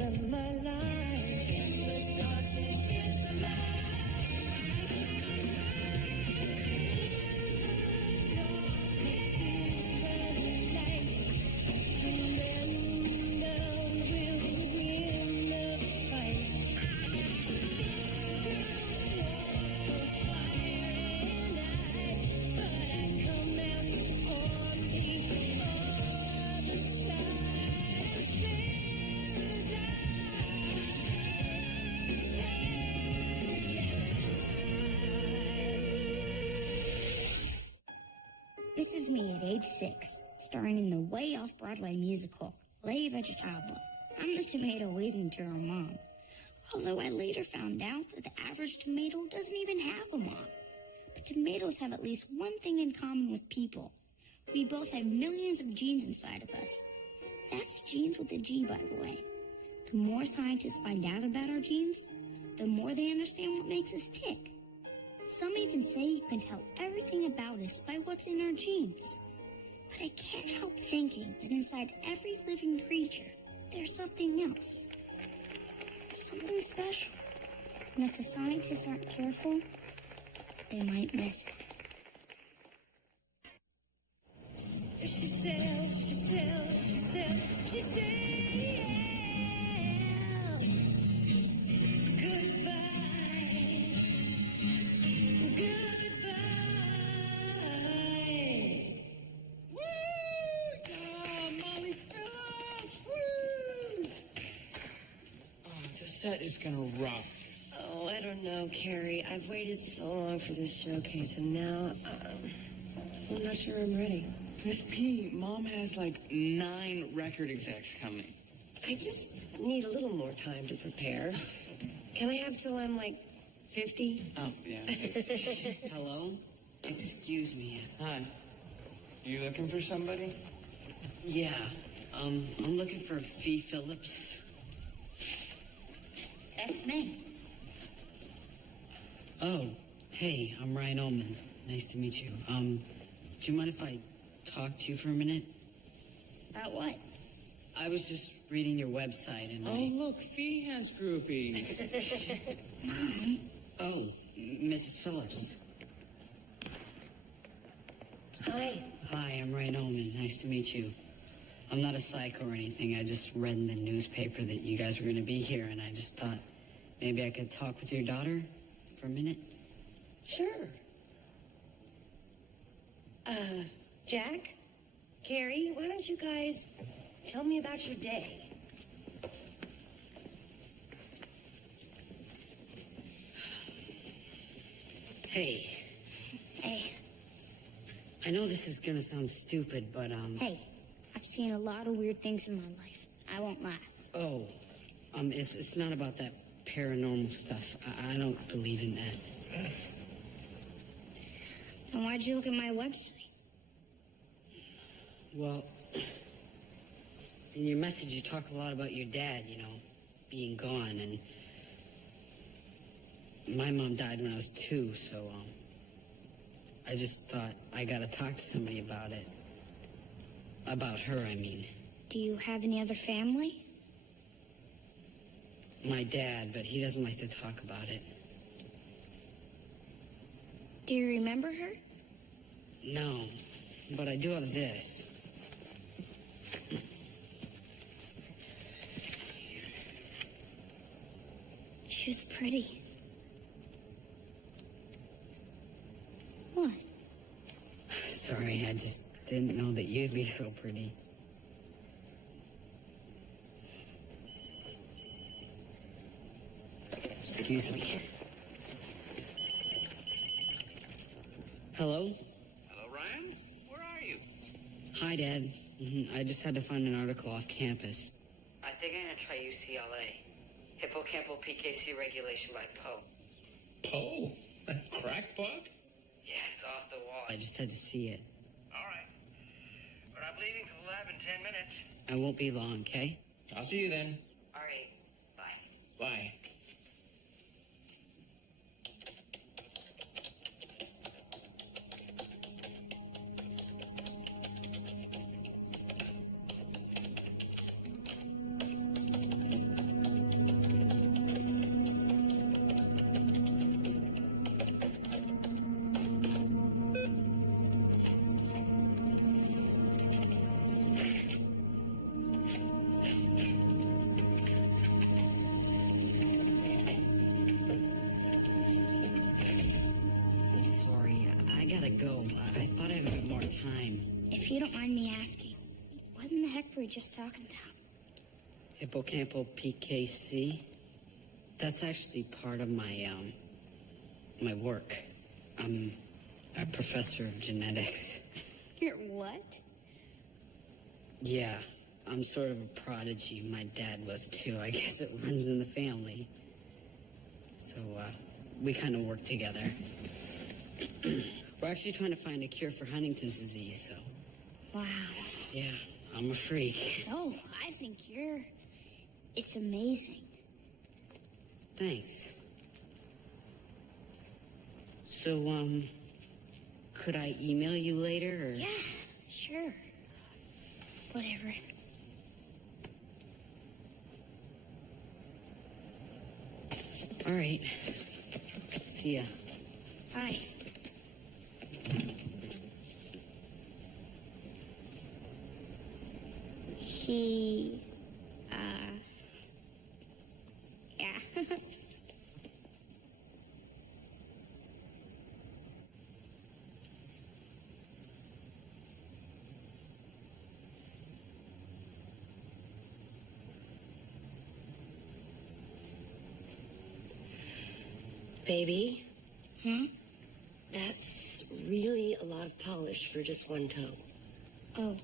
of my life. In the darkness is the light. In the darkness is the light. Surrender will win the fight. This is me at age 6, starring in the way off-Broadway musical, Les Vegetables. I'm the tomato waving to her mom. Although I later found out that the average tomato doesn't even have a mom. But tomatoes have at least one thing in common with people. We both have millions of genes inside of us. That's genes with a G, by the way. The more scientists find out about our genes, the more they understand what makes us tick. Some even say you can tell everything about us by what's in our genes. But I can't help thinking that inside every living creature, there's something else. Something special. And if the scientists aren't careful, they might miss it. She sells, she sells, she sells, she sells. Goodbye, goodbye. Woo! Oh, Molly Phillips, woo! Oh, the set is gonna rock. Oh, I don't know, Carrie. I've waited so long for this showcase, and now I'm not sure I'm ready. Miss P, Mom has like 9 record execs coming. I just need a little more time to prepare. Can I have till I'm like 50? Oh, yeah. Hello? Excuse me. Hi. You looking for somebody? Yeah, I'm looking for Fee Phillips. That's me. Oh, hey, I'm Ryan Ullman. Nice to meet you. Do you mind if I talk to you for a minute? About what? I was just reading your website and Oh, look, Fee has groupies. Mom? Oh, Mrs. Phillips. Hi. Hi, I'm Ryan Ullman. Nice to meet you. I'm not a psycho or anything. I just read in the newspaper that you guys were going to be here, and I just thought maybe I could talk with your daughter for a minute. Sure. Jack? Carrie, why don't you guys tell me about your day? Hey. Hey. I know this is gonna sound stupid, but, Hey, I've seen a lot of weird things in my life. I won't laugh. Oh, it's not about that paranormal stuff. I don't believe in that. Then why'd you look at my website? Well, in your message, you talk a lot about your dad, being gone, and my mom died when I was 2, so, I just thought I gotta talk to somebody about it. About her, I mean. Do you have any other family? My dad, but he doesn't like to talk about it. Do you remember her? No, but I do have this. She was pretty. What? Sorry, I just didn't know that you'd be so pretty. Excuse me. Hello? Hello, Ryan? Where are you? Hi, Dad. I just had to find an article off campus. I think I'm gonna try UCLA. Hippocampal PKC regulation by Poe. Poe? Crackpot? Yeah, it's off the wall. I just had to see it. All right. But I'm leaving for the lab in 10 minutes. I won't be long, okay? I'll see you then. All right. Bye. Bye. gotta go. I thought I had a bit more time. If you don't mind me asking, what in the heck were we just talking about? Hippocampal PKC? That's actually part of my, my work. I'm a professor of genetics. You're what? Yeah, I'm sort of a prodigy. My dad was too. I guess it runs in the family. So, we kind of work together. We're actually trying to find a cure for Huntington's disease, so... Wow. Yeah, I'm a freak. Oh, I think it's amazing. Thanks. So, could I email you later, or...? Yeah, sure. Whatever. All right. See ya. Bye. Yeah. Baby, Hmm? that's really a lot of polish for just one toe. Oh.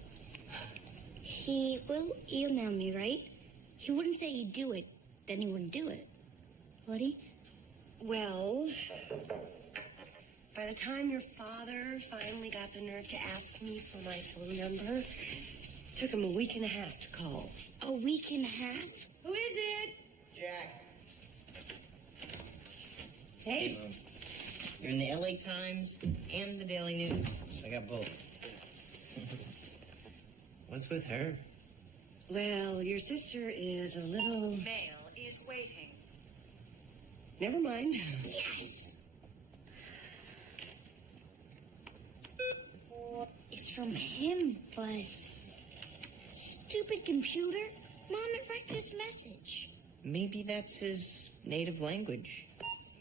He will email me, right? He wouldn't say he'd do it, then he wouldn't do it. Would he? Well, by the time your father finally got the nerve to ask me for my phone number, it took him a week and a half to call. A week and a half? Who is it? Jack. Hey. Mom. You're in the LA Times and the Daily News, so I got both. What's with her? Well, your sister is a little... Mail is waiting. Never mind. Yes! It's from him, but... Stupid computer. Mom, it wrecked his message. Maybe that's his native language.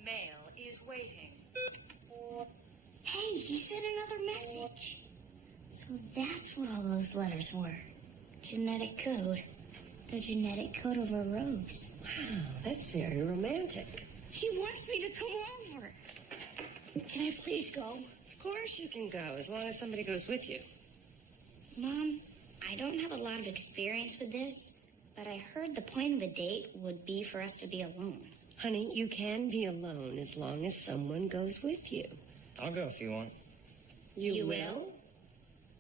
Mail is waiting. Hey, he sent another message. So that's what all those letters were. Genetic code. The genetic code of a rose. Wow, that's very romantic. He wants me to come over. Can I please go? Of course you can go, as long as somebody goes with you. Mom, I don't have a lot of experience with this, but I heard the point of a date would be for us to be alone. Honey, you can be alone as long as someone goes with you. I'll go if you want. You will?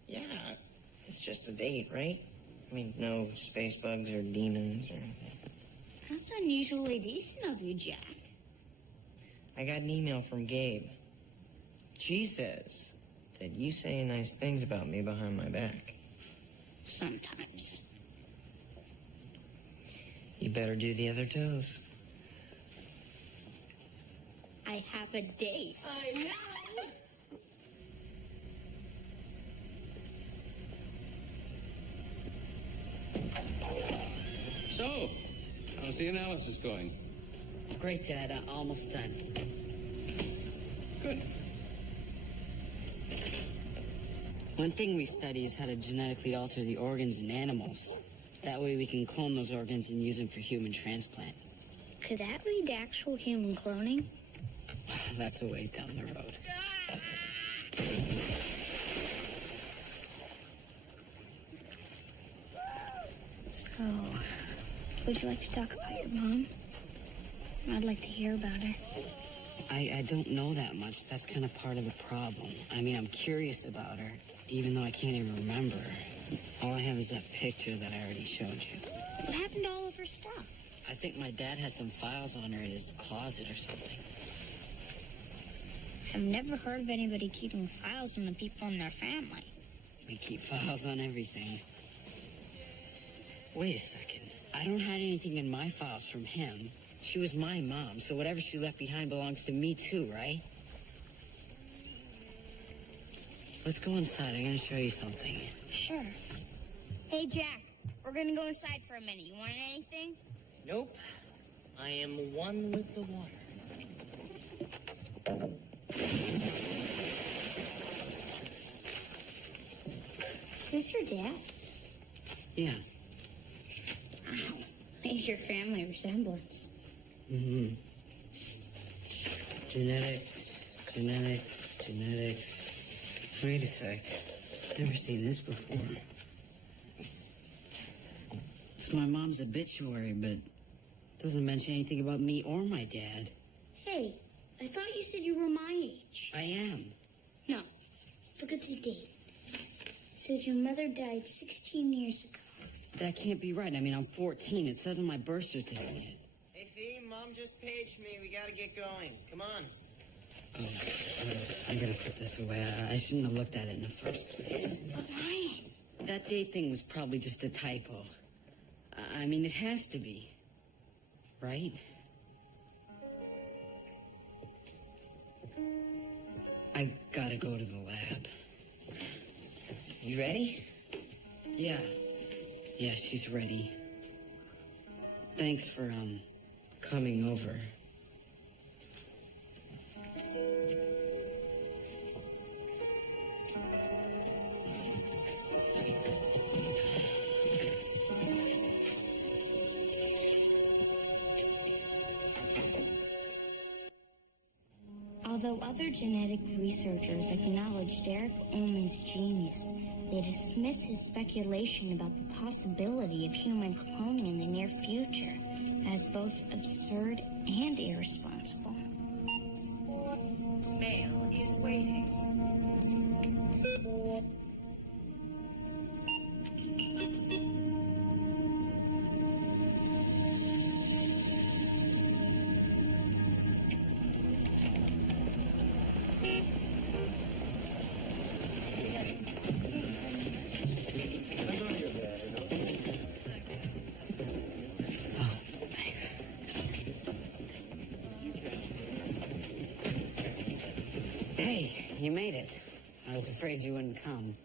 Yeah, it's just a date, right? I mean, no space bugs or demons or anything. That's unusually decent of you, Jack. I got an email from Gabe. She says that you say nice things about me behind my back. Sometimes. You better do the other toes. I have a date. I know. So, how's the analysis going? Great, Dad. Almost done. Good. One thing we study is how to genetically alter the organs in animals. That way we can clone those organs and use them for human transplant. Could that lead to actual human cloning? That's a ways down the road. So, would you like to talk about your mom? I'd like to hear about her. I don't know that much. That's kind of part of the problem. I mean, I'm curious about her, even though I can't even remember her. All I have is that picture that I already showed you. What happened to all of her stuff? I think my dad has some files on her in his closet or something. I've never heard of anybody keeping files on the people in their family. We keep files on everything. Wait a second. I don't hide anything in my files from him. She was my mom, so whatever she left behind belongs to me too, right? Let's go inside. I'm gonna show you something. Sure. Hey, Jack, we're gonna go inside for a minute. You want anything? Nope. I am one with the water. your dad? Yeah. Wow. Major family resemblance. Mm-hmm. Genetics. Wait a sec. Never seen this before. It's my mom's obituary, but doesn't mention anything about me or my dad. Hey, I thought you said you were my age. I am. No. Look at the date. It says your mother died 16 years ago. That can't be right. I mean, I'm 14. It says on my birth certificate. Hey, Fee, Mom just paged me. We gotta get going. Come on. Oh, I gotta put this away. I shouldn't have looked at it in the first place. But Ryan. That date thing was probably just a typo. I mean, it has to be. Right? I gotta go to the lab. You ready? Yeah. Yeah, she's ready. Thanks for, coming over. Although other genetic researchers acknowledge Derek Ullman's genius, they dismiss his speculation about the possibility of human cloning in the near future as both absurd and irresponsible. Mail is waiting. Hey, you made it. I was afraid you wouldn't come.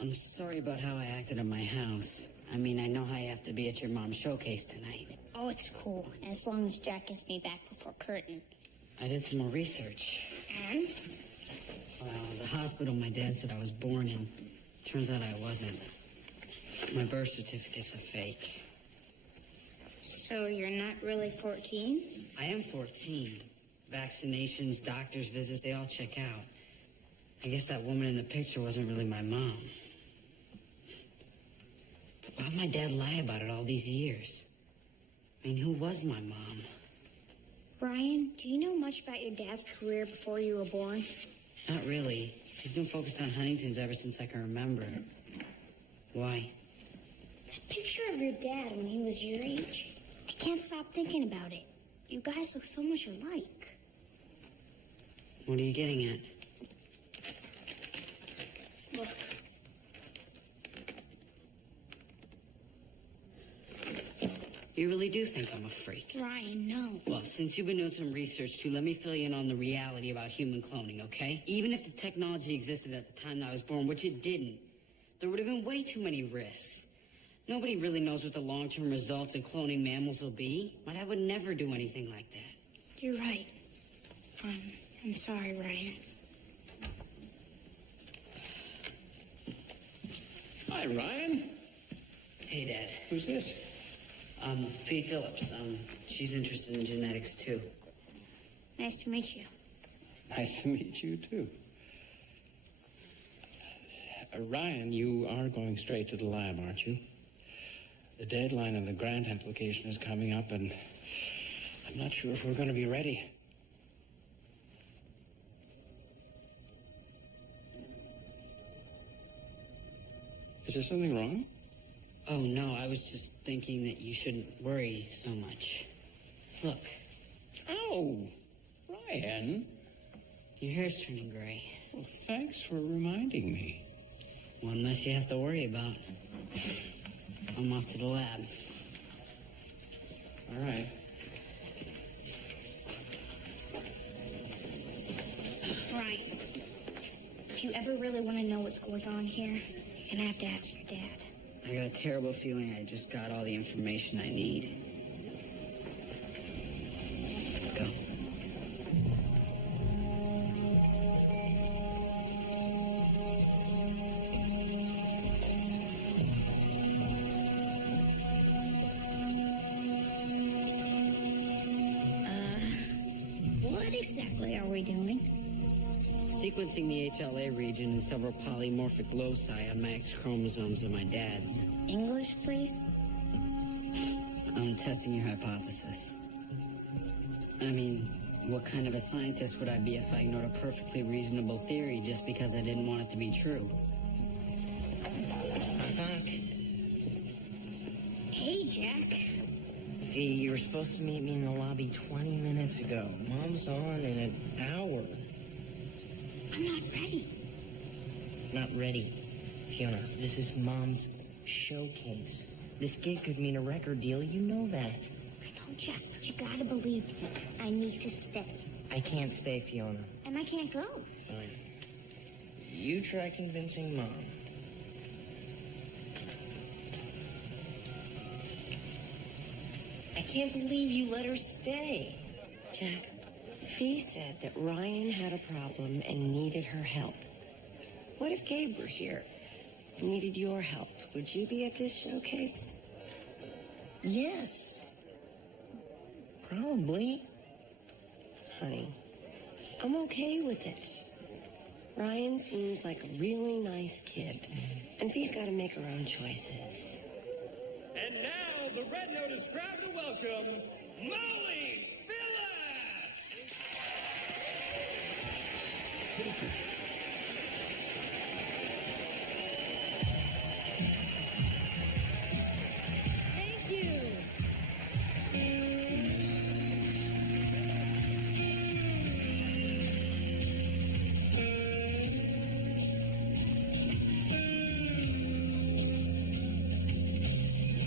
I'm sorry about how I acted at my house. I mean, I know I have to be at your mom's showcase tonight. Oh, it's cool, as long as Jack gets me back before curtain. I did some more research. And? Well, the hospital my dad said I was born in, turns out I wasn't. My birth certificate's a fake. So you're not really 14? I am 14. Vaccinations, doctor's visits, they all check out. I guess that woman in the picture wasn't really my mom. But why'd my dad lie about it all these years? I mean, who was my mom? Ryan, do you know much about your dad's career before you were born? Not really. He's been focused on Huntington's ever since I can remember. Why? That picture of your dad when he was your age, I can't stop thinking about it. You guys look so much alike. What are you getting at? Look. You really do think I'm a freak? Ryan, no. Well, since you've been doing some research too, let me fill you in on the reality about human cloning, okay? Even if the technology existed at the time that I was born, which it didn't, there would have been way too many risks. Nobody really knows what the long-term results of cloning mammals will be. My dad would never do anything like that. You're right. I'm sorry, Ryan. Hi, Ryan. Hey, Dad. Who's this? Fee Phillips. She's interested in genetics, too. Nice to meet you. Nice to meet you, too. Ryan, you are going straight to the lab, aren't you? The deadline of the grant application is coming up, and I'm not sure if we're going to be ready. Is there something wrong? Oh, no, I was just thinking that you shouldn't worry so much. Look, Oh, Ryan. your hair's turning gray. Well, thanks for reminding me. One less you have to worry about. I'm off to the lab. All right. Ryan, if you ever really want to know what's going on here, you're gonna have to ask your dad. I got a terrible feeling I just got all the information I need. Let's go. sequencing the HLA region in several polymorphic loci on my X chromosomes and my dad's. English, please? I'm testing your hypothesis. I mean, what kind of a scientist would I be if I ignored a perfectly reasonable theory just because I didn't want it to be true? Knock. Hey, Jack. Fee, you were supposed to meet me in the lobby 20 minutes ago. Mom's on in an hour. I'm not ready. Not ready. Fiona, this is Mom's showcase. This gig could mean a record deal, you know that. I know, Jack, but you gotta believe me. I need to stay. I can't stay, Fiona. And I can't go. Fine. You try convincing Mom. I can't believe you let her stay. Jack, Fee said that Ryan had a problem and needed her help. What if Gabe were here? Needed your help. Would you be at this showcase? Yes. Probably. Honey, I'm okay with it. Ryan seems like a really nice kid, and Fee's got to make her own choices. And now, the Red Note is proud to welcome Molly Phillips! Thank you.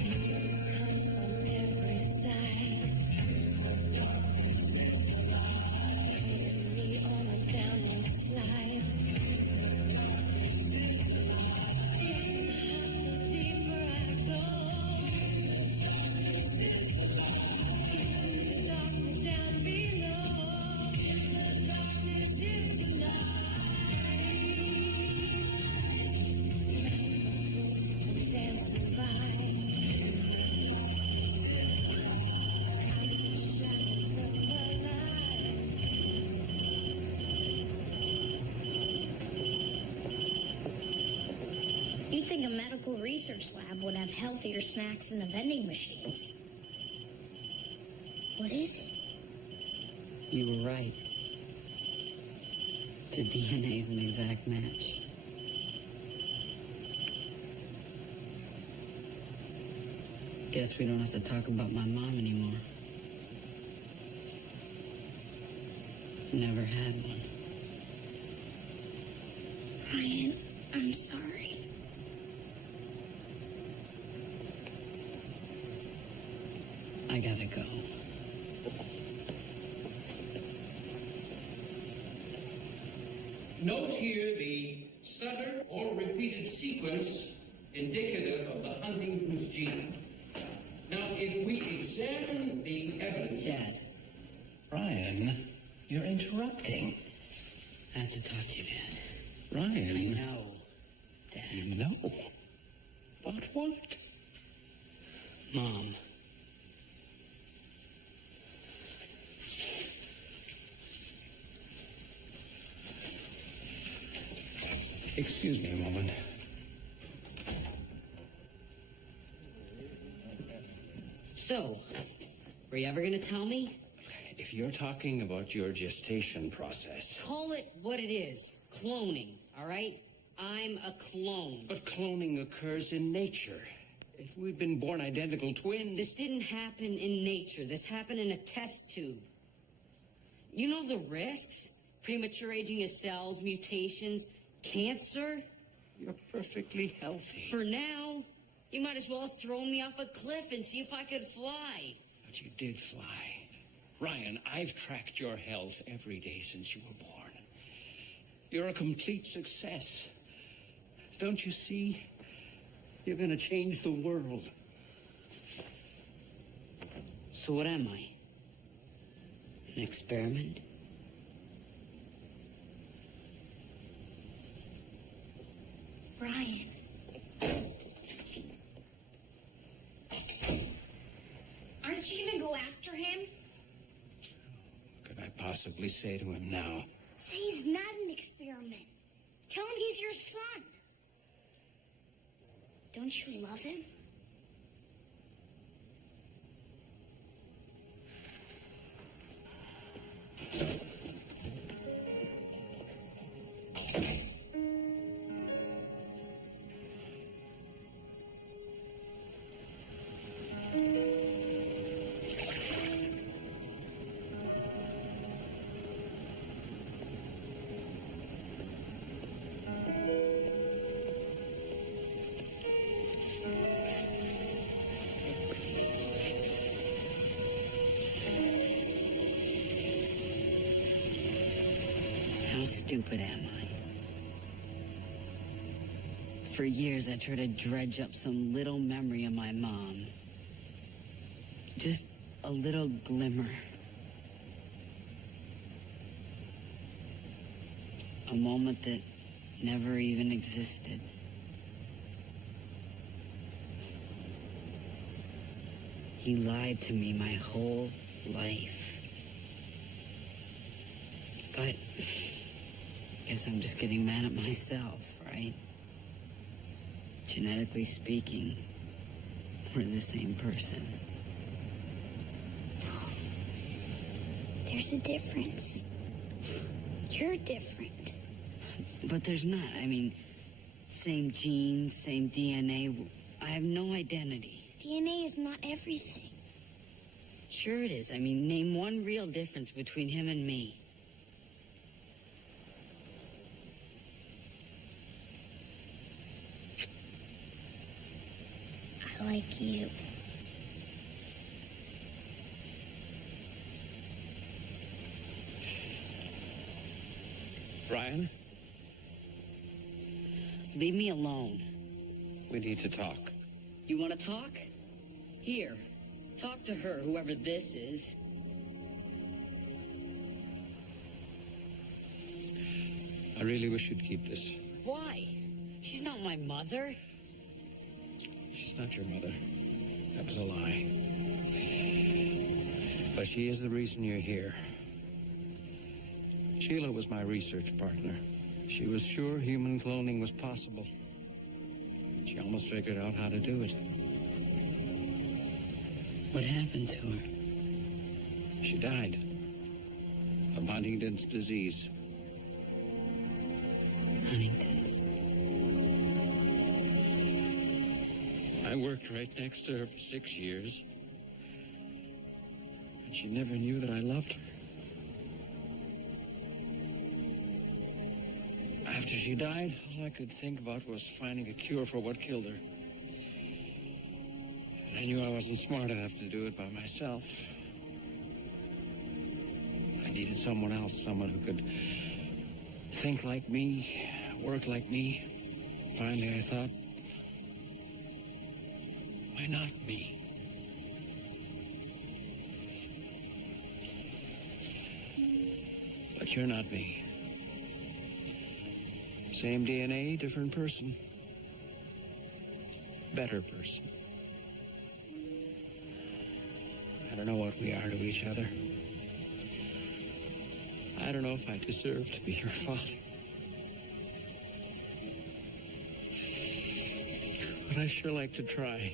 Demons come from every side. Putting me on a downward slide. The deeper I go into the darkness down below. The darkness is the light. Ghosts come dancing by. Out of the shadows of my life. You'd think a medical research lab would have healthier snacks than the vending machines. What is it? You were right. The DNA's an exact match. Guess we don't have to talk about my mom anymore. Never had one. Ryan, I'm sorry. I gotta go. Note here the stutter or repeated sequence indicative of the Huntington's gene. Now, if we examine the evidence... Dad, Ryan, you're interrupting. I have to talk to you, Dad. I Ryan, know, Dad. you know. About what? Mom. Excuse me a moment. So, were you ever gonna tell me? If you're talking about your gestation process... Call it what it is. Cloning, all right? I'm a clone. But cloning occurs in nature. If we'd been born identical twins... This didn't happen in nature. This happened in a test tube. You know the risks? Premature aging of cells, mutations, cancer. You're perfectly healthy. For now, you might as well have thrown me off a cliff and see if I could fly. But you did fly. Ryan, I've tracked your health every day since you were born. You're a complete success. Don't you see? You're going to change the world. So what am I? An experiment? Ryan. Aren't you gonna go after him? What could I possibly say to him now? Say he's not an experiment. Tell him he's your son. Don't you love him? How stupid am I? For years, I tried to dredge up some little memory of my mom. Just a little glimmer. A moment that never even existed. He lied to me my whole life. But guess I'm just getting mad at myself, right? Genetically speaking, we're the same person. There's a difference. You're different. But there's not. I mean, same genes, same DNA. I have no identity. DNA is not everything. Sure it is. I mean, name one real difference between him and me. I like you. Ryan, Leave me alone. we need to talk. You want to talk? Here. Talk to her, whoever this is. I really wish you'd keep this. Why? She's not my mother. She's not your mother. That was a lie. But she is the reason you're here. Sheila was my research partner. She was sure human cloning was possible. She almost figured out how to do it. What happened to her? She died of Huntington's disease. Huntington's. I worked right next to her for 6 years. And she never knew that I loved her. After she died, all I could think about was finding a cure for what killed her. And I knew I wasn't smart enough to do it by myself. I needed someone else, someone who could think like me, work like me. Finally, I thought, why not me? But you're not me. Same DNA, different person. Better person. I don't know what we are to each other. I don't know if I deserve to be your father. But I sure like to try.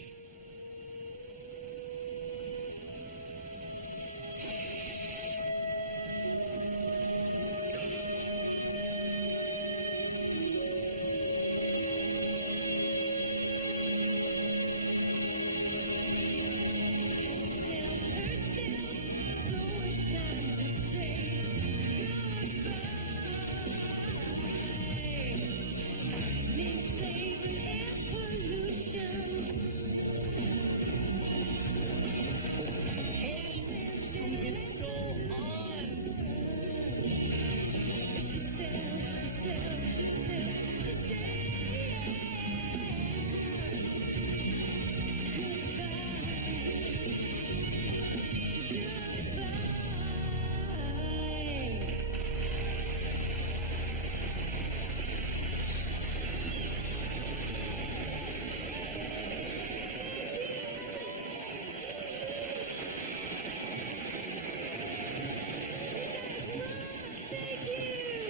Thank you.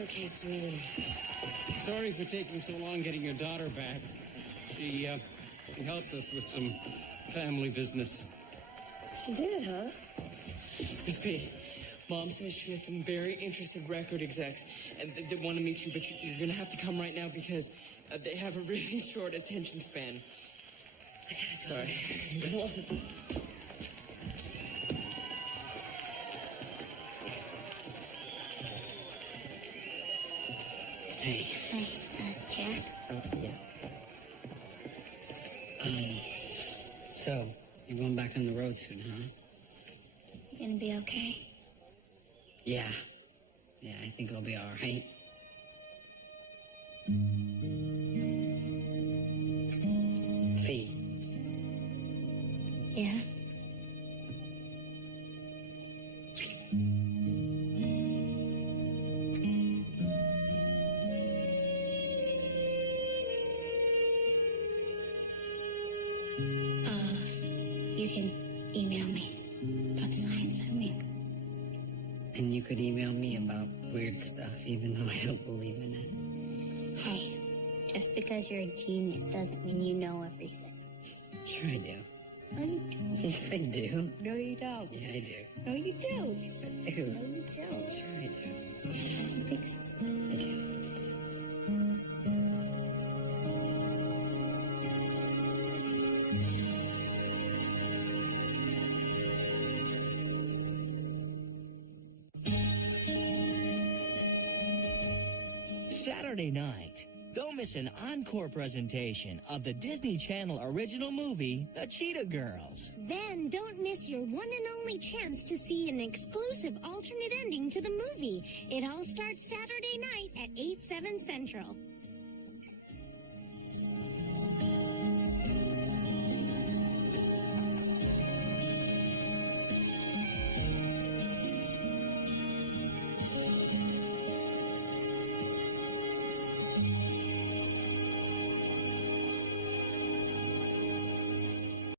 It's okay, sweetie. Sorry for taking so long getting your daughter back. She helped us with some family business. She did, huh? Miss P, Mom says she has some very interested record execs and they want to meet you, but you're going to have to come right now because they have a really short attention span. Sorry. Hey. Hey, Jack? Yeah. So, you're going back on the road soon, huh? You gonna be okay? Yeah. Yeah, I think I'll be all right. Fee. Yeah? You can email me about the science, I mean. And you could email me about weird stuff, even though I don't believe in it. Hey, just because you're a genius doesn't mean you know everything. Sure I do. No, you don't. Yes, I do. No, you don't. Yeah, I do. No, you don't. Yes, I do. No, you don't. Sure I do. I don't think so. I do. Saturday night, don't miss an encore presentation of the Disney Channel original movie, The Cheetah Girls. Then don't miss your one and only chance to see an exclusive alternate ending to the movie. It all starts Saturday night at 8/7 Central.